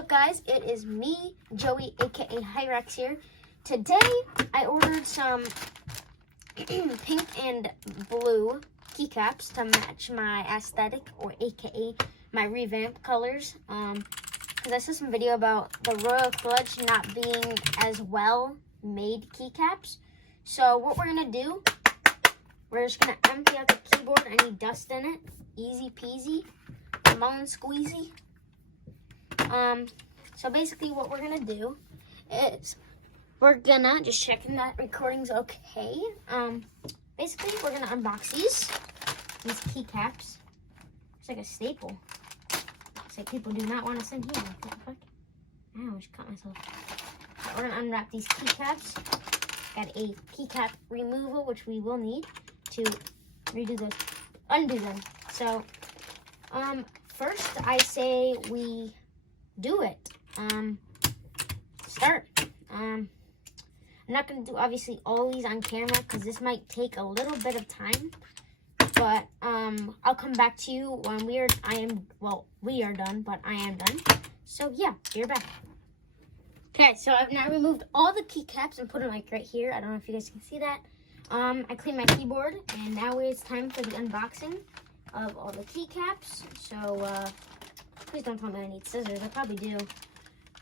up, guys? It is me, Joey, aka Hyrex here. Today, I ordered some pink and blue keycaps to match my aesthetic, or aka my revamp colors. Because I saw some video about the Royal Clutch not being as well made keycaps. So what we're gonna do, we're just gonna empty out the keyboard, any dust in it, easy peasy, lemon squeezy. So basically what we're gonna do is we're gonna just checking that recording's okay. Basically we're gonna unbox these keycaps. It's like a staple. It's like people do not want to send here. What the fuck? Ow, I just cut myself. So we're gonna unwrap these keycaps. Got a keycap removal, which we will need to undo them. So, first I say we do it. Start. I'm not gonna do obviously all these on camera because this might take a little bit of time. But I'll come back to you when we are done, but I am done. So yeah, you're back. Okay, so I've now removed all the keycaps and put them like right here. I don't know if you guys can see that. I cleaned my keyboard, and now it's time for the unboxing of all the keycaps. So please don't tell me I need scissors. I probably do.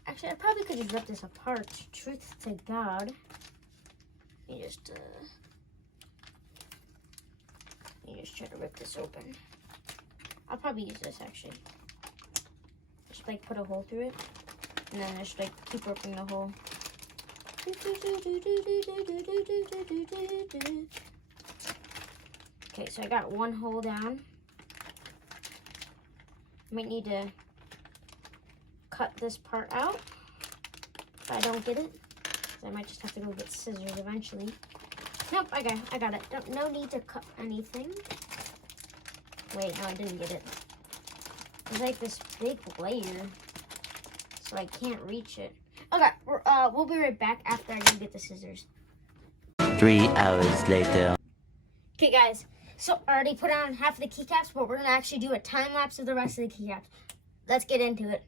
Actually, I probably could just rip this apart. Truth to God. Let me just try to rip this open. I'll probably use this actually. Just like put a hole through it, and then just like keep ripping the hole. Okay, so I got one hole down. Might need to cut this part out if I don't get it. So I might just have to go get scissors eventually. Nope, I got it. No need to cut anything. Wait, no, I didn't get it. It's like this big layer, so I can't reach it. Okay, we'll be right back after I go get the scissors. 3 hours later. Okay, guys. So I already put on half of the keycaps, but we're gonna actually do a time lapse of the rest of the keycaps. Let's get into it.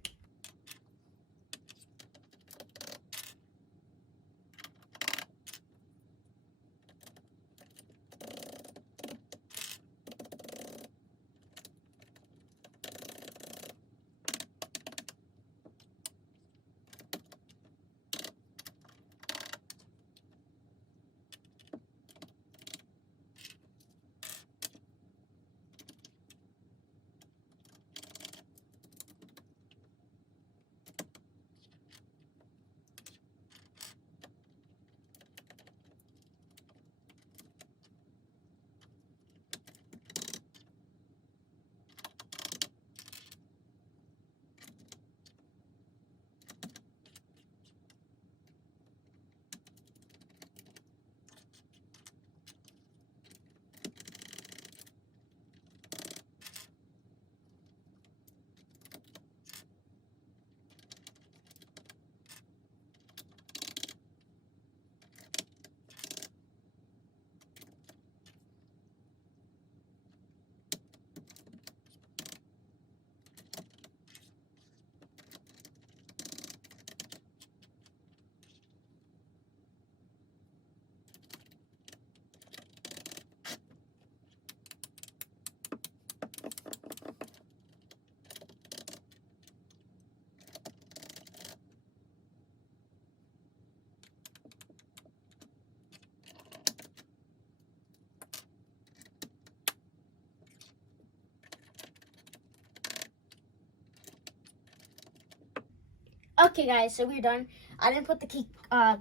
Okay, guys, so we're done. I didn't put the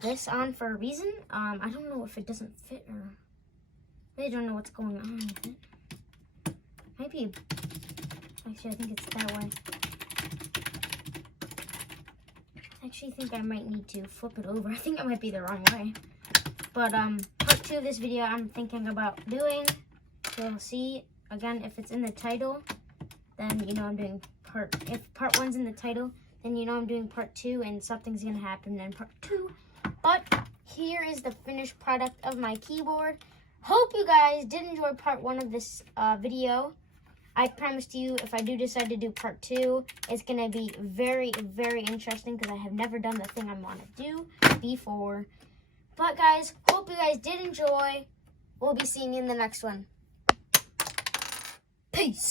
this on for a reason. I don't know if it doesn't fit or I don't know what's going on with it. Maybe, actually, I think it's that way. I actually think I might need to flip it over. I think it might be the wrong way. But part 2 of this video I'm thinking about doing. So you'll see again if it's in the title, then you know I'm doing if part 1's in the title, then you know I'm doing part 2 and something's gonna happen in part 2. But here is the finished product of my keyboard. Hope you guys did enjoy part 1 of this video. I promise to you, if I do decide to do part 2, it's going to be very, very interesting because I have never done the thing I want to do before. But guys, hope you guys did enjoy. We'll be seeing you in the next one. Peace.